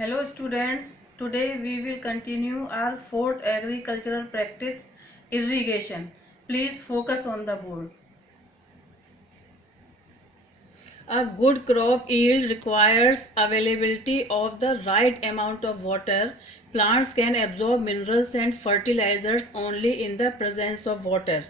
Hello students, today we will continue our fourth agricultural practice, irrigation. Please focus on the board. A good crop yield requires availability of the right amount of water. Plants can absorb minerals and fertilizers only in the presence of water.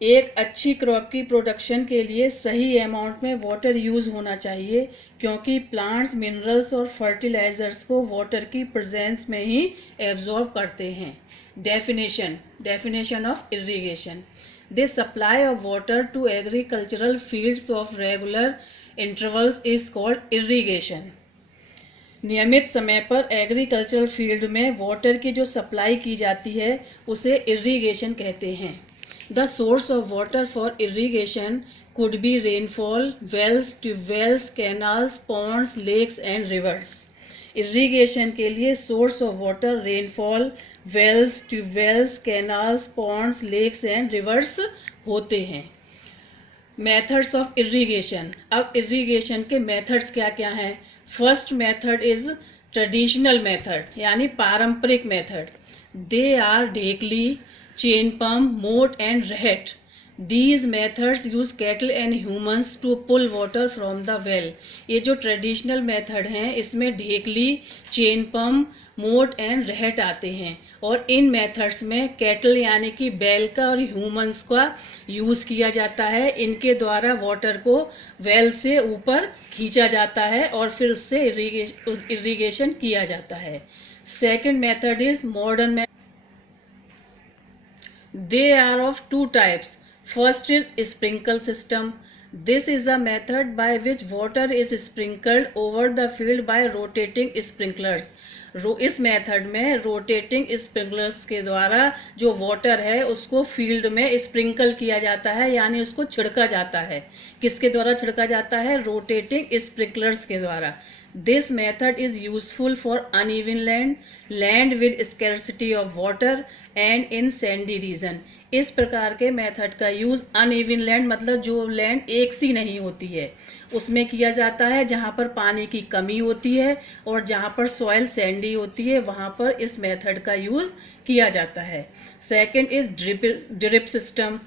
एक अच्छी crop की production के लिए सही amount में water use होना चाहिए, क्योंकि प्लांट्स मिनरल्स और फर्टिलाइजर्स को वाटर की प्रेजेंस में ही एब्जॉर्ब करते हैं. Definition of irrigation: the supply of water to agricultural fields of regular intervals is called irrigation. नियमित समय पर एग्रीकल्चरल फील्ड में वाटर की जो सप्लाई की जाती है उसे इरिगेशन कहते हैं. The source of water for irrigation could be rainfall, wells, tubewells, canals, ponds, lakes and rivers. Irrigation के लिए source of water rainfall, wells, tubewells, canals, ponds, lakes and rivers होते हैं. Methods of irrigation. अब irrigation के methods क्या क्या हैं? First method is traditional method, यानी पारंपरिक मेथड. दे आर ढेकली, chain pump, moat and rat. These methods use cattle and humans to pull water from the well. ये जो ट्रेडिशनल मेथड हैं इसमें ढेकली, चेन पम्प, मोट एंड रहट आते हैं, और इन मेथड्स में कैटल यानी कि बैल का और ह्यूमंस का यूज़ किया जाता है. इनके द्वारा वाटर को वेल से ऊपर खींचा जाता है और फिर उससे इरिगेशन किया जाता है. Second method is modern method. They are of two types. First is sprinkle system. This is a method by which water is sprinkled over the field by rotating sprinklers. इस मेथड में rotating sprinklers के द्वारा जो water है उसको field में sprinkle किया जाता है, यानी उसको छिड़का जाता है. किसके द्वारा छिड़का जाता है? रोटेटिंग स्प्रिंकलर्स के द्वारा. This method is useful for uneven land with scarcity of water and in sandy region. इस प्रकार के मेथड का यूज़ अनइवन लैंड, मतलब जो लैंड एक सी नहीं होती है, उसमें किया जाता है. जहाँ पर पानी की कमी होती है और जहाँ पर सॉइल सैंडी होती है वहाँ पर इस मेथड का यूज़ किया जाता है. Second is drip system.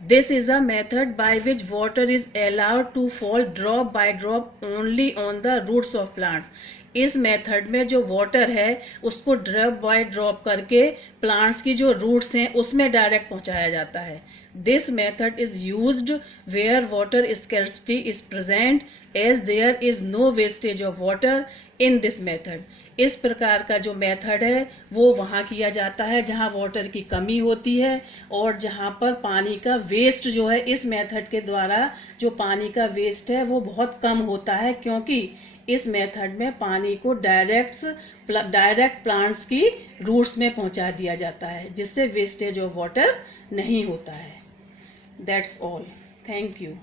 This is a method by which water is allowed to fall drop by drop only on the roots of plants. इस मेथड में जो वाटर है उसको ड्रॉप बाय ड्रॉप करके प्लांट्स की जो रूट्स हैं उसमें डायरेक्ट पहुंचाया जाता है. This method is used where water scarcity is present, as there is no wastage of water in this method. इस प्रकार का जो मेथड है वो वहाँ किया जाता है जहाँ वाटर की कमी होती है और जहाँ पर पानी का वेस्ट जो है, इस मेथड के द्वारा जो पानी का वेस्ट है वो बहुत कम होता है, क्योंकि इस मेथड में पानी को डायरेक्ट प्लांट्स की रूट्स में पहुंचा दिया जाता है, जिससे वेस्टेज ऑफ वाटर नहीं होता है. That's all. Thank you.